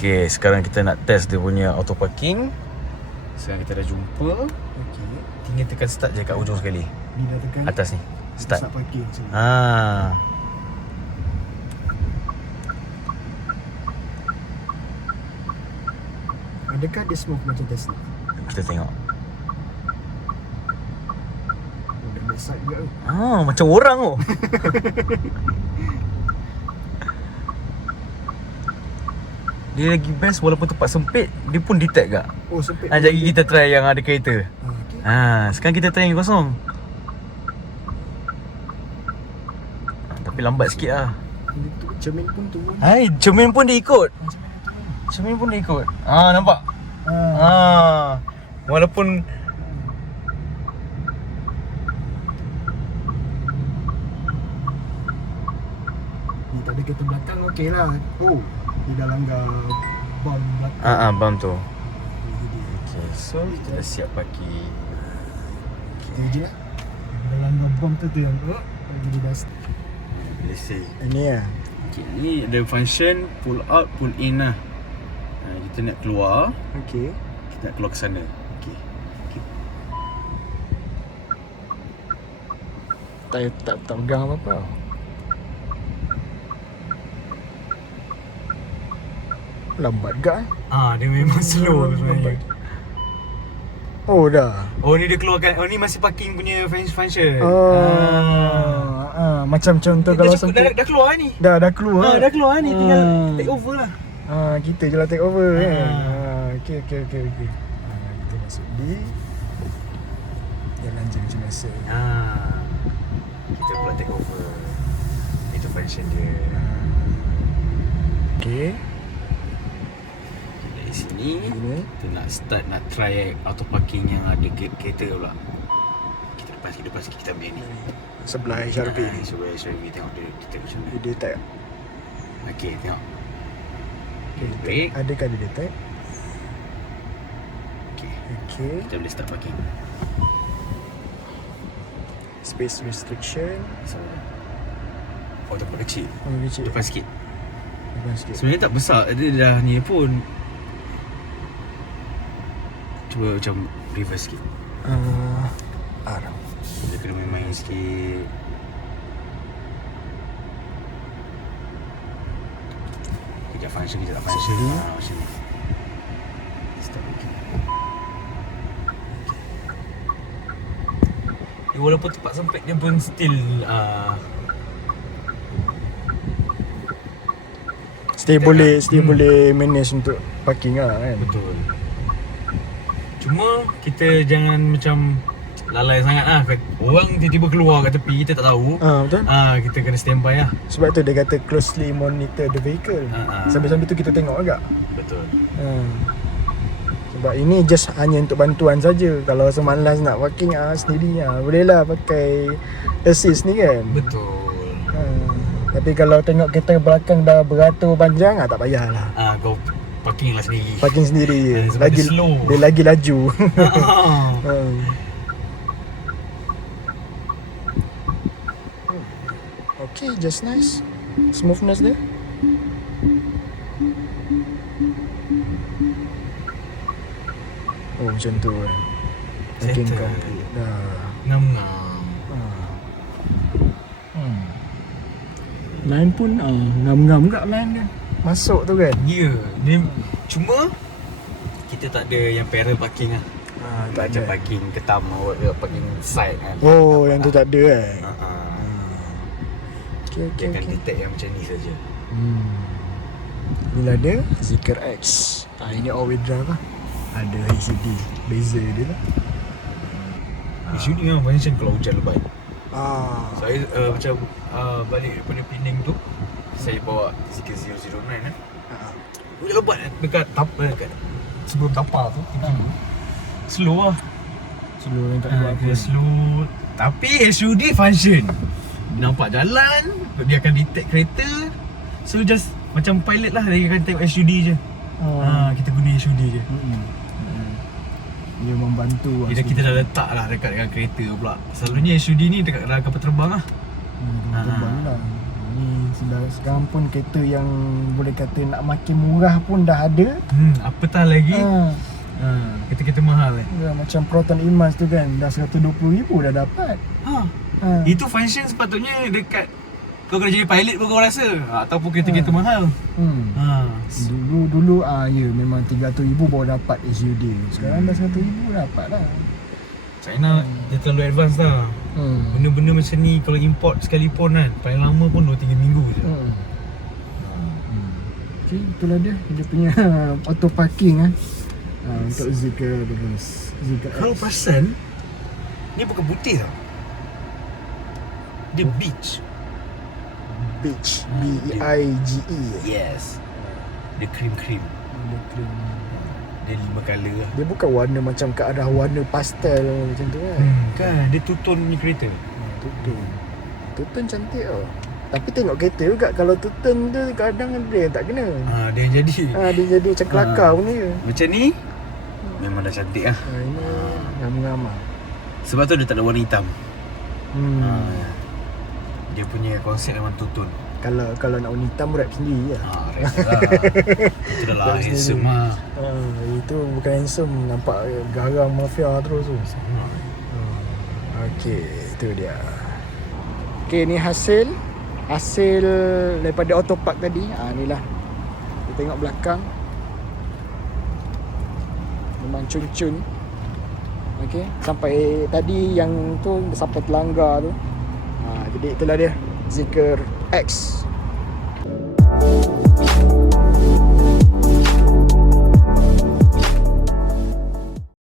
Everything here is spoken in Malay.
Okay, sekarang kita nak test dia punya auto parking. Sekarang kita dah jumpa. Okey. Tinggal tekan start je kat ujung sekali. Ni dah tekan Atas ni. Start. Start parking sini. Adakah dia smooth macam Tesla? Kita tengok. Oh, dah best side juga tu. Macam orang tu. Dia lagi best walaupun tempat sempit, dia pun detect gak. Oh, sempit. Sekejap lagi kita try yang ada kereta. Okey. Sekarang kita try yang kosong. Tapi lambat sikit lah. Ini tu cermin pun turun. Hai, cermin pun dia ikut. Cermin pun dia ikut. Nampak? Walaupun Ni tak ada kereta belakang okey lah. Oh, dia dah langgar bump belakang. bam tu. Ini dia. Okay, so kita dah siap parking. Kita je lah. Dah langgar bump tu yang lagi dia dah start. Let's see. Ini lah. Okay, ni ada function pull out, pull in lah. Kita nak keluar, Okey. kita nak keluar ke sana. Okay. Tak pegang apa-apa. Lambat gak Dia memang slow sebenarnya. Oh dah. Oh, ni dia keluarkan. Oh, ni masih parking punya function. Macam contoh kalau sampai dah keluar ni. dah keluar. Dah keluar ni, tinggal take over lah. Kita je lah take over kan. Okey. Kita masuk di jalan je macam biasa. Kita pula take over. Itu function dia. Okey. Dari sini Ini. kita nak start, nak try auto parking yang ada kereta pula. Kita lepas sikit kita ambil ni. Sebelah HRV ni. Sebelah HRV, tengok dia detect macam mana. Dia detect. Okey, tengok. Okay, Break. adakah dia detect? Okey, Okey. kita boleh start parking. Space restriction. So, tempat kecil. Kecil. Depan sikit. Depan sikit. Sebenarnya tak besar, dia dah ni pun. Cuba macam reverse sikit. Dia kena main-main sikit. Kejap function, kejap tak function. Macam ni. Start parking. Dia walaupun tempat sempit, dia pun still Still boleh manage untuk parking lah kan. betul. Cuma kita jangan macam lalai sangat lah. Orang tiba-tiba keluar kat tepi, kita tak tahu. Betul. Kita kena standby lah. Sebab tu dia kata closely monitor the vehicle. Sambil-sambil tu kita tengok agak. Betul. Sebab ini just hanya untuk bantuan saja. Kalau rasa malas nak parking sendiri boleh lah pakai assist ni kan. Betul. Tapi kalau tengok kereta belakang dah beratur panjang tak payahlah. Kau parking lah sendiri. Parking sendiri je. Sebab dia slow. Dia lagi laju. Okay, just nice. Smoothness dia. Oh, macam tu kan. Parking Settle. complete dah. Ngam-ngam. Line pun ngam-ngam kat line dia. Masuk tu kan. Ya, ni cuma kita tak ada yang parallel parking lah. Tak Macam ada. parking ketam atau parking side kan. Oh, yang tu tak ada kan. Okay, Dia akan detect yang macam ni saja. Inilah dia Zeekr X. Ini all-wheel drive lah. Ada HUD. Beza dia lah. Usually memang function kalau hujan lebat. Saya Saya macam balik daripada Penang tu, saya bawa Zeekr 009 kan. Hujan lebat dekat sebelum tapar tu, slow lah. Slow yang tak buat apa. Dia slow. Tapi HUD function. Nampak jalan, dia akan detect kereta. So just macam pilot lah, dia akan tengok HUD je. Kita guna HUD je. Dia membantu lah. Kita dah letak lah dekat kereta pula. Selalunya HUD ni dekat dalam kapal terbang lah. Terbang lah. Ni sekarang pun kereta yang boleh kata nak makin murah pun dah ada. Apatah lagi kereta-kereta mahal Ya, macam Proton Imas tu kan, dah 120,000 dah dapat. Itu function sepatutnya dekat kau kena jadi pilot pun kau rasa, ataupun kereta-kereta mahal. Dulu ya memang 300,000 baru dapat SUD. Sekarang dah 100,000 dapat lah. China dia terlalu advance dah. Benda-benda macam ni kalau import sekalipun kan, paling lama pun 2-3 minggu je. Okay, itulah dia punya auto parking untuk Zeekr terus. Kalau perasan, ni bukan putih tau. Dia beige. Beige, B-E-I-G-E. Yes. Dia cream. Dia 5 colour lah. Dia bukan warna macam ke arah warna pastel macam tu kan. Kan, dia two-tone ni kereta. Tutun cantik tau. Tapi tengok kereta juga, kalau tutun tu kadang dia tak kena. Dia yang jadi. Dia jadi macam kelakar pun dia. Macam ni memang dah cantik lah. Ini ngam-ngam. Sebab tu dia tak ada warna hitam. Dia punya konsep memang tutun. Kalau nak warna hitam rap sendiri lah. Rap lah. Itu dah lah handsome lah. Itu bukan handsome, nampak garang mafia terus tu. Okey, itu dia. Okey, ni hasil daripada auto park tadi. Ni lah. Kita tengok belakang. Memang cun-cun. Okey, sampai tadi yang tu sampai terlanggar tu. Jadi itulah dia Zeekr X.